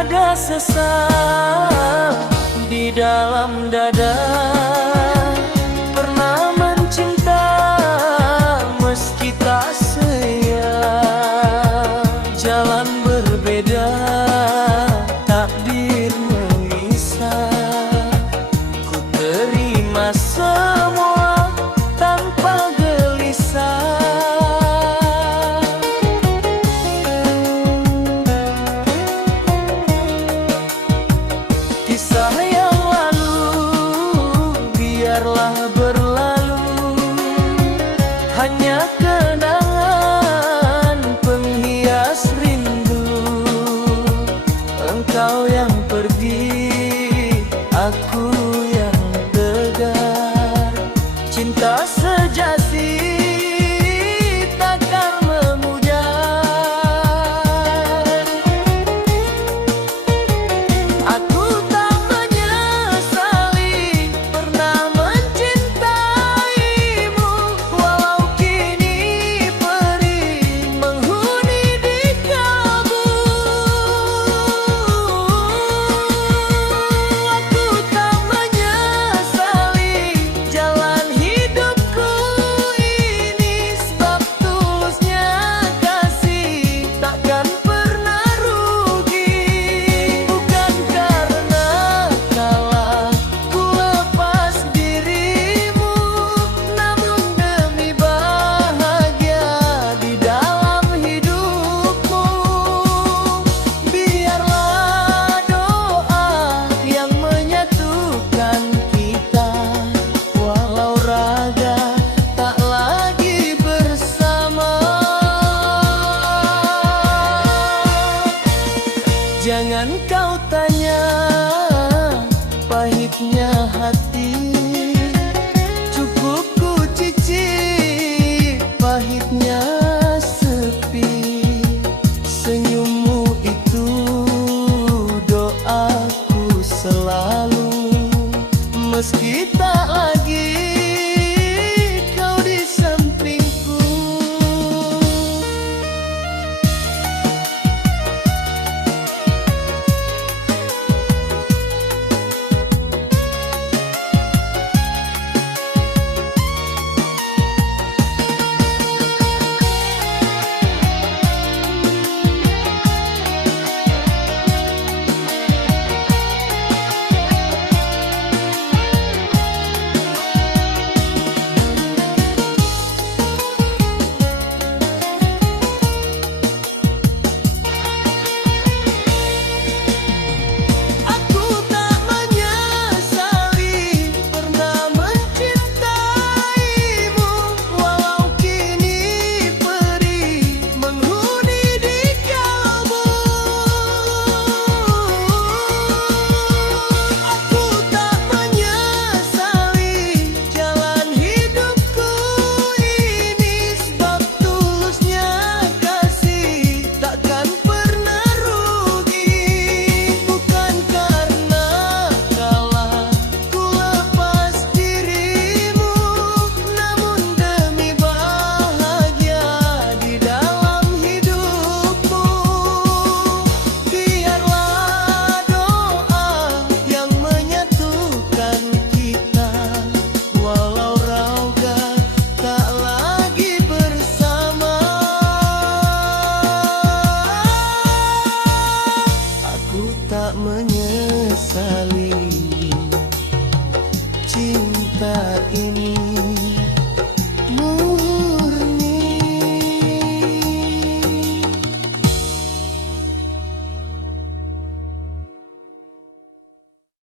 Tiada sesal di dalam dada, pernah mencinta meski tak sayang. Jalan berbeda, takdir mengisah. Ku terima semua tanpa gelisah. Kisah yang lalu biarlah berlalu, hanya kenangan penghias rindu. Engkau yang pergi, aku yang tegar. Cinta sejati takkan memudar. Aku tak menyesali pernah mencintaimu, walau kini perih menghuni di kalbu. Aku tak menyesali jalan hidupku ini, sebab tulusnya kasih takkan pernah rugi. Bukan karena kalah ku lepas dirimu, namun demi bahagia di dalam hidupmu. Biarlah doa yang menyatukan kita, walau raga tak lagi bersama. Jangan kau tanya pahitnya hati, cukup ku cicip pahitnya sepi. Senyummu itu doaku selalu, meski tak lagi kau di sampingku. Aku tak menyesali pernah mencintaimu, walau kini perih menghuni di kalbu. Aku tak menyesali jalan hidupku ini, sebab tulusnya kasih takkan pernah rugi. Bukan karena kalah ku lepas dirimu, namun demi bahagia di dalam hidupmu. Biarlah doa yang menyatukan kita, walau raga tak lagi bersama. Aku tak menyesali cinta ini.